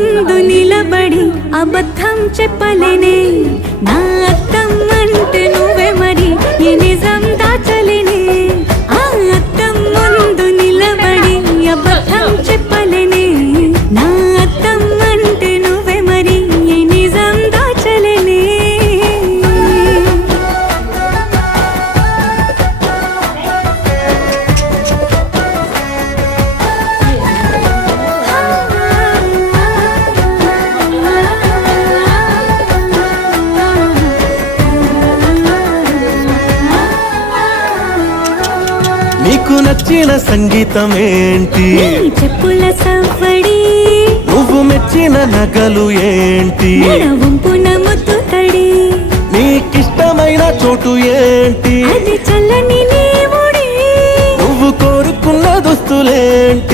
ముందు నిలబడి అబద్ధం చెప్పలేనే నా అద్దం అంటే నువ్వే మరి ఈ నిజం దాచలేనే ఆ అద్దం ముందు నిలబడి అబద్ధం చెప్పలేనే నా అద్దం అంటే నువ్వే మరి ఈ నిజం దాచలేనే నీకు నచ్చిన సంగీతం ఏంటి చెప్పుల సవ్వడి నువ్వు మెచ్చిన నగలు ఏంటి వంపున ముత్తు తడి నీకిష్టమైన చోటు ఏంటి అది చల్లని నీ ఒడి నువ్వు కోరుకున్న దుస్తులేంటి